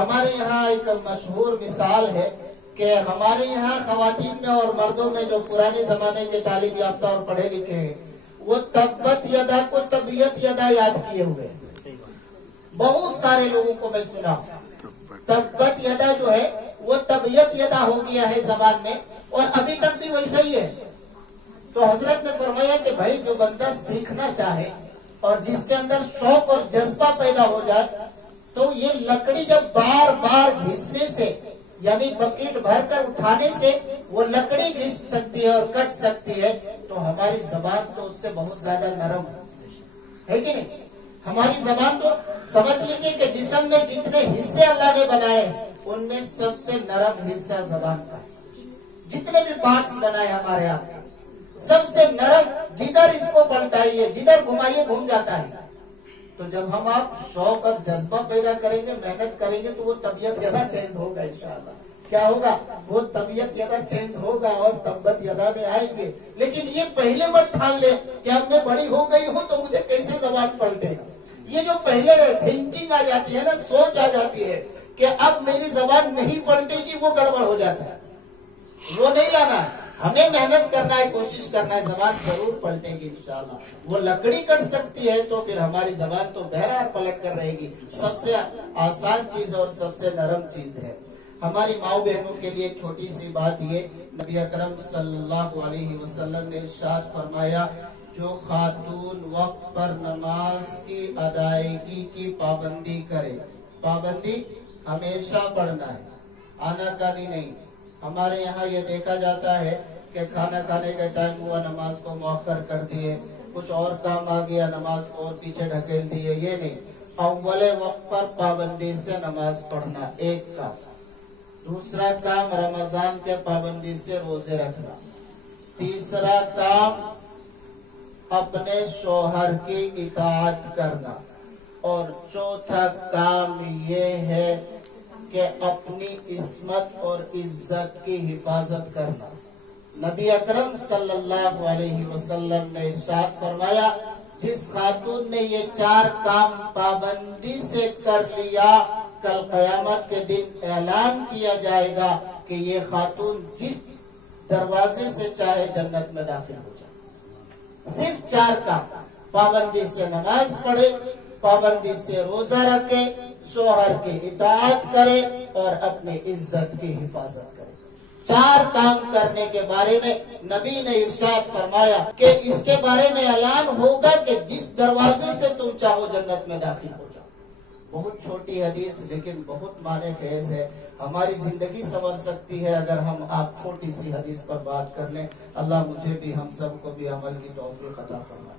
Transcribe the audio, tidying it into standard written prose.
हमारे यहाँ एक मशहूर मिसाल है कि हमारे यहाँ खवातीन में और मर्दों में जो पुराने जमाने के तालीम याफ्ता और पढ़े लिखे हैं, वो तब्बत यदा को तबियत यदा याद किए हुए हैं। बहुत सारे लोगों को मैं सुना तब्बत यदा जो है वो तबियत यदा हो गया है जबान में, और अभी तक भी वैसा ही है। तो हजरत ने फरमाया कि भाई जो बंदा सीखना चाहे और जिसके अंदर शौक और जज्बा पैदा हो जाए, तो ये लकड़ी जब बार बार घिसने से यानी बकेट भरकर उठाने से वो लकड़ी घिस सकती है और कट सकती है, तो हमारी जबान तो उससे बहुत ज्यादा नरम है कि नहीं। हमारी जबान तो समझ लीजिए कि जिस्म में जितने हिस्से अल्लाह ने बनाए उनमें सबसे नरम हिस्सा जबान का है। जितने भी पार्ट्स बनाए हमारे यहाँ सबसे नरम, जिधर इसको पलटाइए जिधर घुमाइए घूम जाता है। तो जब हम आप शौक और जज्बा पैदा करेंगे, मेहनत करेंगे, तो वो तबीयत यदा चेंज होगा इंशाअल्लाह। क्या होगा? वो तबीयत यदा चेंज होगा और तब्बत यदा में आएंगे। लेकिन ये पहले मत ठान ले कि अब मैं बड़ी हो गई हूँ तो मुझे कैसे जबान पलटेगा। ये जो पहले थिंकिंग आ जाती है ना, सोच आ जाती है कि अब मेरी जबान नहीं पलटेगी, वो गड़बड़ हो जाता है। वो नहीं लाना है, हमें मेहनत करना है, कोशिश करना है, जबान जरूर पलटेगी इंशाअल्लाह। वो लकड़ी कट सकती है तो फिर हमारी जबान तो बहरहाल पलट कर रहेगी। सबसे आसान चीज और सबसे नरम चीज है। हमारी माओ बहनों के लिए छोटी सी बात ये, नबी अकरम सल्लल्लाहु अलैहि वसल्लम ने इरशाद फरमाया, जो खातून वक्त पर नमाज की अदायगी की पाबंदी करे, पाबंदी हमेशा पढ़ना है, आनाकानी नहीं। हमारे यहाँ ये देखा जाता है कि खाना खाने के टाइम हुआ नमाज को मौखर कर दिए, कुछ और काम आ गया नमाज को और पीछे ढकेल दिए। ये नहीं, अव्वले वक्त पर पाबंदी से नमाज पढ़ना एक काम। दूसरा काम रमजान के पाबंदी से रोजे रखना। तीसरा काम अपने शोहर की इताअत करना। और चौथा काम ये है कि अपनी इस्मत और इज्जत की हिफाजत करना। नबी अकरम सल्लल्लाहु अलैहि वसल्लम ने इरशाद फरमाया, जिस खातून ने ये 4 काम पाबंदी से कर लिया, कल क़यामत के दिन ऐलान किया जाएगा कि ये खातून जिस दरवाजे से चाहे जन्नत में दाखिल हो जाए। सिर्फ 4 काम, पाबंदी से नमाज पढ़े, पाबंदी से रोजा रखे, शोहर की इताअत करे और अपनी इज्जत की हिफाजत करे। 4 काम करने के बारे में नबी ने इरशाद फरमाया कि इसके बारे में ऐलान होगा कि जिस दरवाजे से तुम चाहो जन्नत में दाखिल हो जाओ। बहुत छोटी हदीस लेकिन बहुत माने फैज है। हमारी जिंदगी संवर सकती है अगर हम आप छोटी सी हदीस पर बात कर लें। अल्लाह मुझे भी हम सबको भी अमल की तौफीक अता फरमाए।